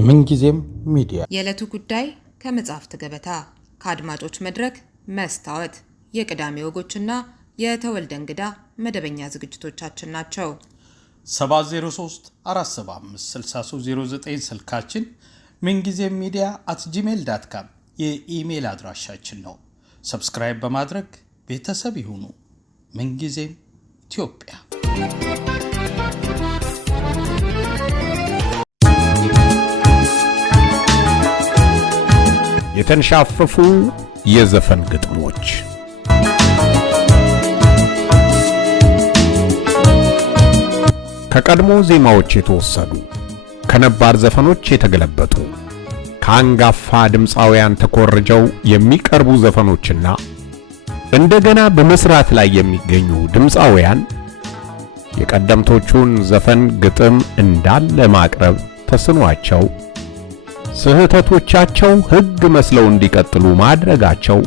ምንጊዜም ሚዲያ የዕለቱ ጉዳይ ከመጽሐፍት ገበታ ከአድማጮች መድረክ መስታወት የቅዳሜ ወጎችና የተወልደ እንግዳ መደበኛ ዝግጅቶቻችን ናቸው። 703 475 6309 ስልካችን ምንጊዜም media@gmail.com የኢሜል አድራሻችን ነው። ሰብስክራይብ በማድረግ ቤተሰብ ይሁኑ። ምንጊዜም ኢትዮጵያ። የተንሻፈፉ የዘፈን ግጥሞች ከቀድሞ ዜማዎች የተወሰዱ ከነባር ዘፈኖች የተገለበጡ ከአንጋፋ ድምፃውያን ተኮርጀው የሚቀርቡ ዘፈኖችና እንደገና በመስራት ላይ የሚገኙ ድምፃውያን የቀደምቶቹን ዘፈን ግጥም እንዳለ ማቅረብ ተስኗቸው ስህተቶቻቸው ሕግ መስለው እንዲቀጥሉ ማድረጋቸው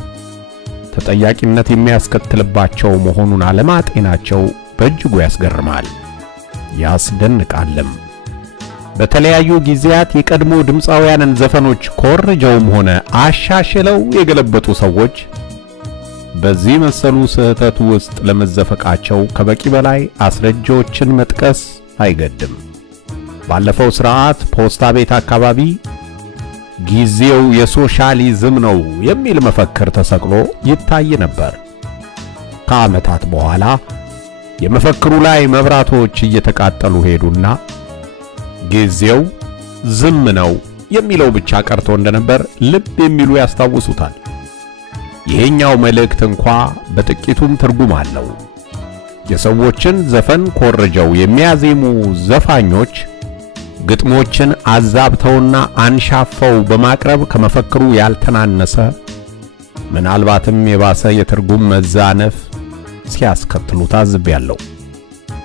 ተጠያቂነት የሚያስከትልባቸው መሆኑን አለማጤናቸው በእጅጉ ያስገርማል፣ ያስደንቃልም። በተለያዩ ጊዜያት የቀድሞ ድምፃውያንን ዘፈኖች ኮርጀውም ሆነ አሻሽለው የገለበጡ ሰዎች በዚህ መሰሉ ስህተት ውስጥ ለመዘፈቃቸው ከበቂ በላይ አስረጃዎችን መጥቀስ አይገድም። ባለፈው ስርዓት ፖስታ ቤት አካባቢ ጊዜው የሶሻሊዝም ነው የሚል መፈክር ተሰቅሎ ይታይ ነበር። ከዓመታት በኋላ የመፈክሩ ላይ መብራቶች እየተቃጠሉ ሄዱና ጊዜው ዝም ነው የሚለው ብቻ ቀርቶ እንደነበር ልብ የሚሉ ያስታውሱታል። ይሄኛው መልእክት እንኳ በጥቂቱም ትርጉም አለው። የሰዎችን ዘፈን ኮርጀው የሚያዜሙ ዘፋኞች ግጥሞችን አዛብተውና አንሻፈው በማቅረብ ከመፈክሩ ያልተናነሰ ምናልባትም የባሰ የትርጉም መዛነፍ ሲያስከትሉ ታዝቤያለሁ።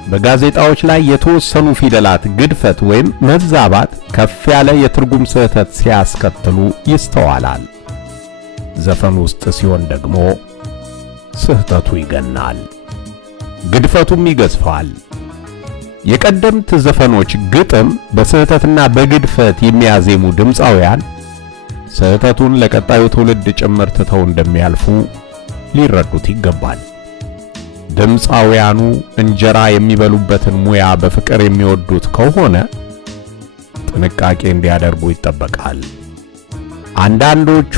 በጋዜጣዎች ላይ የተወሰኑ ፊደላት ግድፈት ወይም መዛባት ከፍ ያለ የትርጉም ስህተት ሲያስከትሉ ይስተዋላል። ዘፈን ውስጥ ሲሆን ደግሞ ስህተቱ ይገናል፣ ግድፈቱም ይገዝፋል። የቀደምት ዘፈኖች ግጥም በስህተትና በግድፈት የሚያዜሙ ድምፃውያን ስህተቱን ለቀጣዩ ትውልድ ጭምር ትተው እንደሚያልፉ ሊረዱት ይገባል። ድምፃውያኑ እንጀራ የሚበሉበትን ሙያ በፍቅር የሚወዱት ከሆነ ጥንቃቄ እንዲያደርጉ ይጠበቃል። አንዳንዶቹ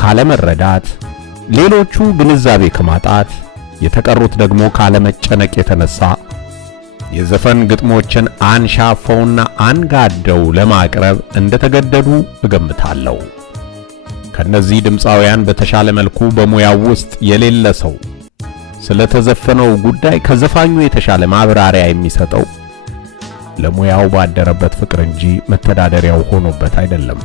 ካለመረዳት፣ ሌሎቹ ግንዛቤ ከማጣት፣ የተቀሩት ደግሞ ካለመጨነቅ የተነሳ የዘፈን ግጥሞችን አንሻፈውና አንጋደው ለማቅረብ እንደተገደዱ እገምታለሁ። ከነዚህ ድምፃውያን በተሻለ መልኩ በሙያው ውስጥ የሌለ ሰው ስለተዘፈነው ጉዳይ ከዘፋኙ የተሻለ ማብራሪያ የሚሰጠው ለሙያው ባደረበት ፍቅር እንጂ መተዳደሪያው ሆኖበት አይደለም።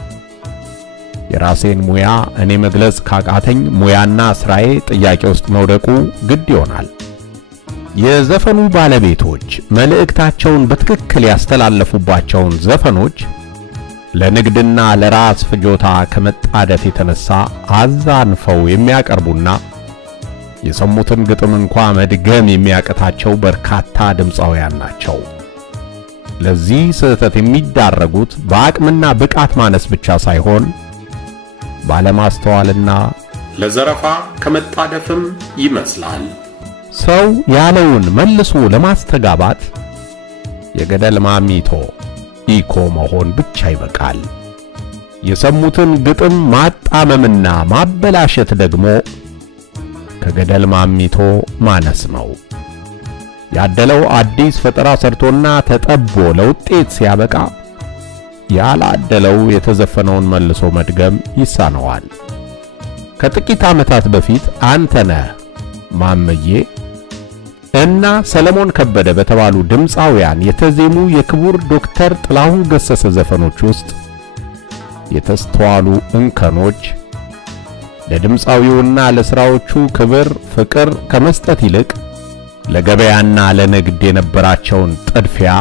የራሴን ሙያ እኔ መግለጽ ካቃተኝ ሙያና ስራዬ ጥያቄ ውስጥ መውደቁ ግድ ይሆናል። የዘፈኑ ባለቤቶች መልእክታቸውን በትክክል ያስተላለፉባቸውን ዘፈኖች ለንግድና ለራስ ፍጆታ ከመጣደፍ የተነሳ አዛንፈው የሚያቀርቡና የሰሙትን ግጥም እንኳ መድገም የሚያቅታቸው በርካታ ድምፃውያን ናቸው። ለዚህ ስህተት የሚዳረጉት በአቅምና ብቃት ማነስ ብቻ ሳይሆን ባለማስተዋልና ለዘረፋ ከመጣደፍም ይመስላል። ሰው ያለውን መልሶ ለማስተጋባት የገደል ማሚቶ ኢኮ መሆን ብቻ ይበቃል። የሰሙትን ግጥም ማጣመምና ማበላሸት ደግሞ ከገደል ማሚቶ ማነስ ነው። ያደለው አዲስ ፈጠራ ሰርቶና ተጠቦ ለውጤት ሲያበቃ ያላደለው የተዘፈነውን መልሶ መድገም ይሳነዋል። ከጥቂት ዓመታት በፊት አንተነህ ማምዬ እና ሰለሞን ከበደ በተባሉ ድምፃውያን የተዜሙ የክቡር ዶክተር ጥላሁን ገሰሰ ዘፈኖች ውስጥ የተስተዋሉ እንከኖች ለድምፃዊውና ለሥራዎቹ ክብር ፍቅር ከመስጠት ይልቅ ለገበያና ለንግድ የነበራቸውን ጥድፊያ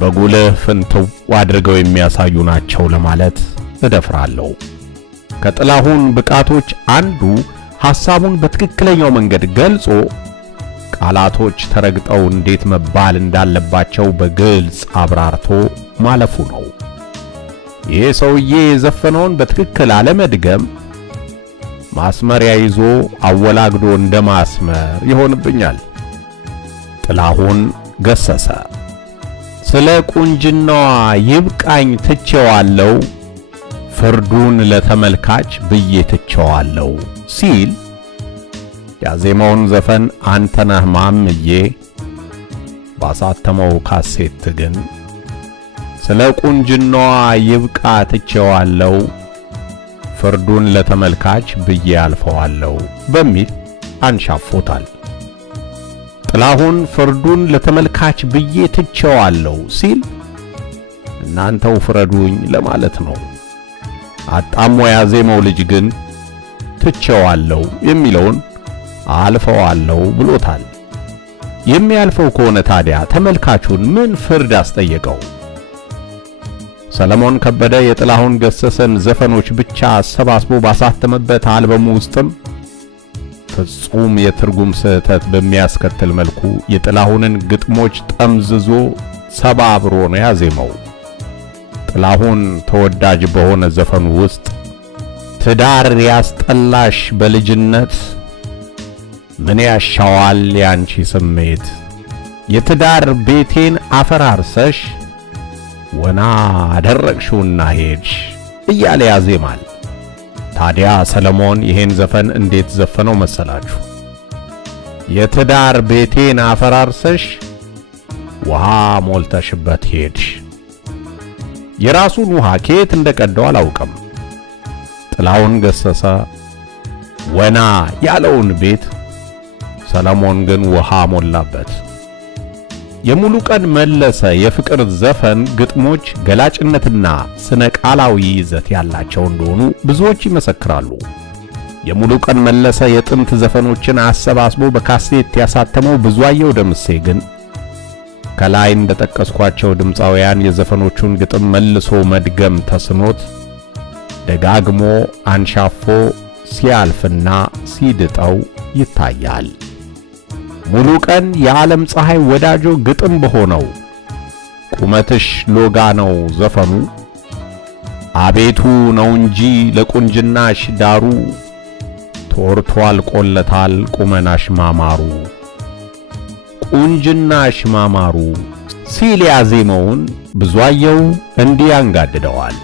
በጉልህ ፍንትው አድርገው የሚያሳዩ ናቸው ለማለት እደፍራለሁ። ከጥላሁን ብቃቶች አንዱ ሐሳቡን በትክክለኛው መንገድ ገልጾ ቃላቶች ተረግጠው እንዴት መባል እንዳለባቸው በግልጽ አብራርቶ ማለፉ ነው። ይህ ሰውዬ የዘፈነውን በትክክል አለመድገም ማስመሪያ ይዞ አወላግዶ እንደማስመር ይሆንብኛል። ጥላሁን ገሰሰ ስለ ቁንጅናዋ ይብቃኝ ትቼዋለሁ፣ ፍርዱን ለተመልካች ብዬ ትቼዋለሁ ሲል ያዜማውን ዘፈን አንተነህ ማምዬ ባሳተመው ካሴት ግን ስለ ቁንጅናዋ ይብቃ ትቼዋለሁ፣ ፍርዱን ለተመልካች ብዬ አልፈዋለሁ በሚል አንሻፎታል። ጥላሁን ፍርዱን ለተመልካች ብዬ ትቼዋለሁ ሲል እናንተው ፍረዱኝ ለማለት ነው። አጣሞ ያዜመው ልጅ ግን ትቼዋለሁ የሚለውን አልፈዋለሁ ብሎታል። የሚያልፈው ከሆነ ታዲያ ተመልካቹን ምን ፍርድ አስጠየቀው? ሰለሞን ከበደ የጥላሁን ገሰሰን ዘፈኖች ብቻ አሰባስቦ ባሳተመበት አልበሙ ውስጥም ፍጹም የትርጉም ስህተት በሚያስከትል መልኩ የጥላሁንን ግጥሞች ጠምዝዞ ሰባብሮ ነው ያዜመው። ጥላሁን ተወዳጅ በሆነ ዘፈኑ ውስጥ ትዳር ያስጠላሽ በልጅነት ምን ያሻዋል ያንቺ ስሜት፣ የትዳር ቤቴን አፈራርሰሽ ወና አደረግሽውና ሄድሽ እያለ ያዜማል። ታዲያ ሰለሞን ይሄን ዘፈን እንዴት ዘፈነው መሰላችሁ? የትዳር ቤቴን አፈራርሰሽ ውሃ ሞልተሽበት ሄድሽ። የራሱን ውሃ ከየት እንደቀዳው አላውቅም። ጥላሁን ገሰሰ ወና ያለውን ቤት ሰለሞን ግን ውሃ ሞላበት። የሙሉቀን መለሰ የፍቅር ዘፈን ግጥሞች ገላጭነትና ስነ ቃላዊ ይዘት ያላቸው እንደሆኑ ብዙዎች ይመሰክራሉ። የሙሉቀን መለሰ የጥንት ዘፈኖችን አሰባስቦ በካሴት ያሳተመው ብዙአየሁ ደምሴ ግን ከላይ እንደጠቀስኳቸው ድምፃውያን የዘፈኖቹን ግጥም መልሶ መድገም ተስኖት ደጋግሞ አንሻፎ ሲያልፍና ሲድጠው ይታያል። ሙሉቀን የዓለም ፀሐይ ወዳጆ ግጥም በሆነው ቁመትሽ ሎጋ ነው ዘፈኑ አቤቱ ነው እንጂ ለቁንጅናሽ ዳሩ ተወርቷል ቆለታል ቁመናሽ ማማሩ ቁንጅናሽ ማማሩ ሲል ያዜመውን ብዙአየሁ እንዲህ ያንጋድደዋል።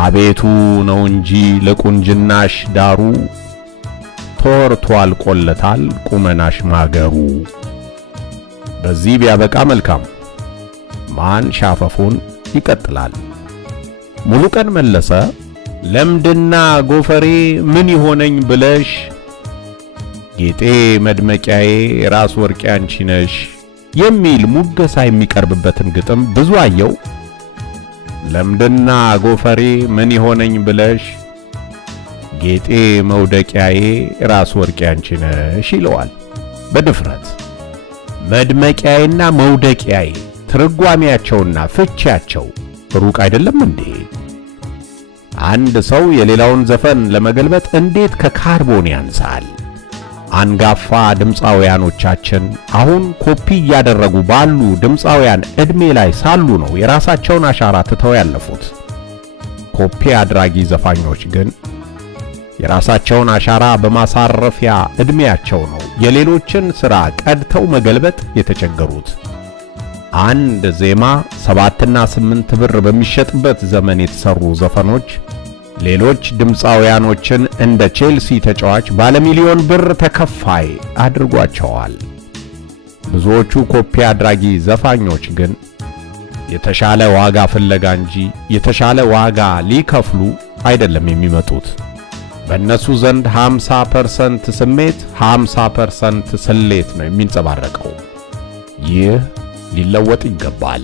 አቤቱ ነው እንጂ ለቁንጅናሽ ዳሩ ተወርቷል ቆለታል ቁመናሽ ማገሩ። በዚህ ቢያበቃ መልካም። ማን ሻፈፉን ይቀጥላል። ሙሉቀን መለሰ ለምድና ጎፈሬ ምን ይሆነኝ ብለሽ ጌጤ መድመቂያዬ ራስ ወርቄ አንቺ ነሽ የሚል ሙገሳ የሚቀርብበትን ግጥም ብዙአየሁ ለምድና ጎፈሬ ምን ይሆነኝ ብለሽ ጌጤ መውደቂያዬ ራስ ወርቄ አንቺ ነሽ ይለዋል በድፍረት። መድመቂያዬና መውደቂያዬ ትርጓሜያቸውና ፍቺያቸው ሩቅ አይደለም እንዴ? አንድ ሰው የሌላውን ዘፈን ለመገልበጥ እንዴት ከካርቦን ያንሳል? አንጋፋ ድምፃውያኖቻችን አሁን ኮፒ እያደረጉ ባሉ ድምፃውያን ዕድሜ ላይ ሳሉ ነው የራሳቸውን አሻራ ትተው ያለፉት። ኮፒ አድራጊ ዘፋኞች ግን የራሳቸውን አሻራ በማሳረፊያ ዕድሜያቸው ነው የሌሎችን ሥራ ቀድተው መገልበጥ የተቸገሩት። አንድ ዜማ 7 እና 8 ብር በሚሸጥበት ዘመን የተሰሩ ዘፈኖች ሌሎች ድምፃውያኖችን እንደ ቼልሲ ተጫዋች ባለሚሊዮን ብር ተከፋይ አድርጓቸዋል። ብዙዎቹ ኮፒ አድራጊ ዘፋኞች ግን የተሻለ ዋጋ ፍለጋ እንጂ የተሻለ ዋጋ ሊከፍሉ አይደለም የሚመጡት። በእነሱ ዘንድ 50% ስሜት 50% ስሌት ነው የሚንጸባረቀው። ይህ ሊለወጥ ይገባል።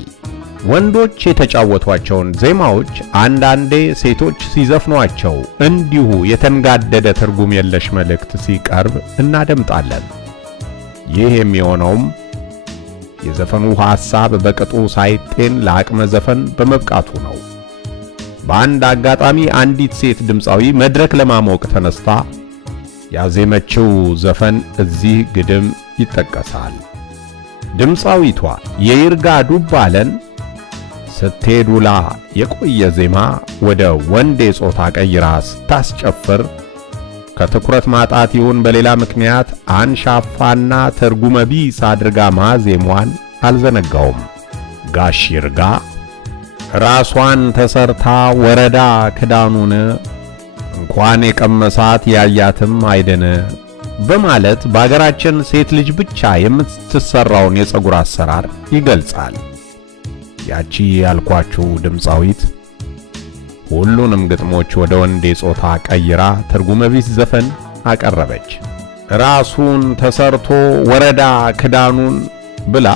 ወንዶች የተጫወቷቸውን ዜማዎች አንዳንዴ ሴቶች ሲዘፍኗቸው እንዲሁ የተንጋደደ ትርጉም የለሽ መልእክት ሲቀርብ እናደምጣለን። ይህ የሚሆነውም የዘፈኑ ሐሳብ በቅጡ ሳይጤን ለአቅመ ዘፈን በመብቃቱ ነው። በአንድ አጋጣሚ አንዲት ሴት ድምፃዊ መድረክ ለማሞቅ ተነስታ ያዜመችው ዘፈን እዚህ ግድም ይጠቀሳል። ድምፃዊቷ የይርጋ ዱባለን ስትሄድ ውላ የቆየ ዜማ ወደ ወንዴ ጾታ ቀይራ ስታስጨፍር ከትኩረት ማጣት ይሁን በሌላ ምክንያት አንሻፋና ትርጉመ ቢስ አድርጋ ማዜሟን አልዘነጋውም። ጋሽ ይርጋ ራሷን ተሰርታ ወረዳ ክዳኑን እንኳን የቀመሳት ያያትም አይደን በማለት በአገራችን ሴት ልጅ ብቻ የምትሰራውን የፀጉር አሰራር ይገልጻል። ያቺ ያልኳችሁ ድምፃዊት ሁሉንም ግጥሞች ወደ ወንዴ ጾታ ቀይራ ትርጉመ ቢስ ዘፈን አቀረበች። ራሱን ተሰርቶ ወረዳ ክዳኑን ብላ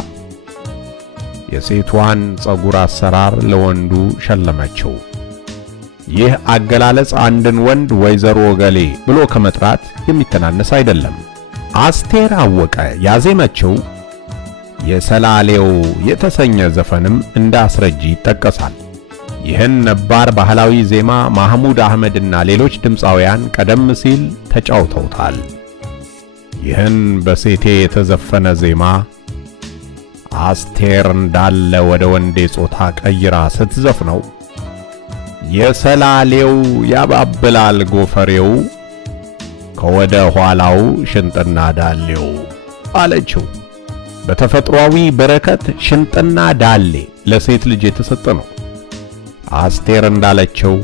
የሴቷን ፀጉር አሰራር ለወንዱ ሸለመችው። ይህ አገላለጽ አንድን ወንድ ወይዘሮ ገሌ ብሎ ከመጥራት የሚተናነስ አይደለም። አስቴር አወቀ ያዜመችው የሰላሌው የተሰኘ ዘፈንም እንደ አስረጂ ይጠቀሳል። ይህን ነባር ባህላዊ ዜማ ማህሙድ አህመድና ሌሎች ድምፃውያን ቀደም ሲል ተጫውተውታል። ይህን በሴቴ የተዘፈነ ዜማ አስቴር እንዳለ ወደ ወንዴ ጾታ ቀይራ ስትዘፍነው የሰላሌው ያባብላል ጎፈሬው ከወደ ኋላው ሽንጥና ዳሌው አለችው። በተፈጥሯዊ በረከት ሽንጥና ዳሌ ለሴት ልጅ የተሰጠ ነው። አስቴር እንዳለችው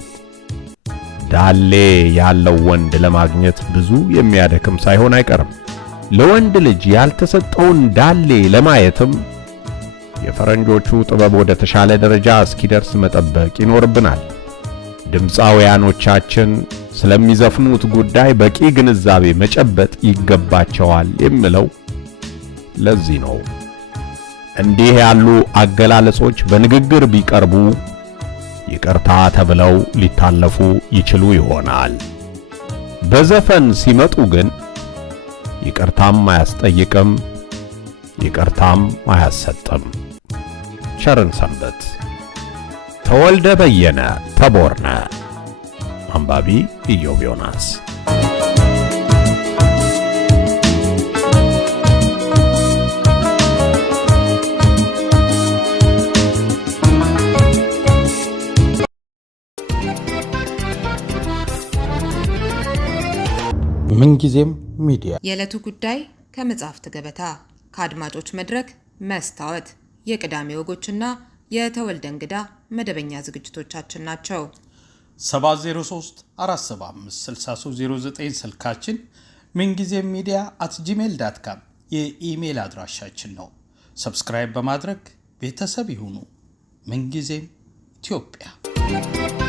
ዳሌ ያለው ወንድ ለማግኘት ብዙ የሚያደክም ሳይሆን አይቀርም። ለወንድ ልጅ ያልተሰጠውን ዳሌ ለማየትም የፈረንጆቹ ጥበብ ወደ ተሻለ ደረጃ እስኪደርስ መጠበቅ ይኖርብናል። ድምፃውያኖቻችን ስለሚዘፍኑት ጉዳይ በቂ ግንዛቤ መጨበጥ ይገባቸዋል የሚለው ለዚህ ነው። እንዲህ ያሉ አገላለጾች በንግግር ቢቀርቡ ይቅርታ ተብለው ሊታለፉ ይችሉ ይሆናል። በዘፈን ሲመጡ ግን ይቅርታም አያስጠይቅም፣ ይቅርታም አያሰጥም። ቸርን ሰንበት። ተወልደ በየነ ተቦርነ። አንባቢ ኢዮብ ዮናስ። ምንጊዜም ሚዲያ የዕለቱ ጉዳይ ከመጽሐፍት ገበታ፣ ከአድማጮች መድረክ መስታወት፣ የቅዳሜ ወጎችና የተወልደ እንግዳ መደበኛ ዝግጅቶቻችን ናቸው። 703 475 6309 ስልካችን፣ ምንጊዜም ሚዲያ @gmail.com የኢሜል አድራሻችን ነው። ሰብስክራይብ በማድረግ ቤተሰብ ይሁኑ። ምንጊዜም ኢትዮጵያ።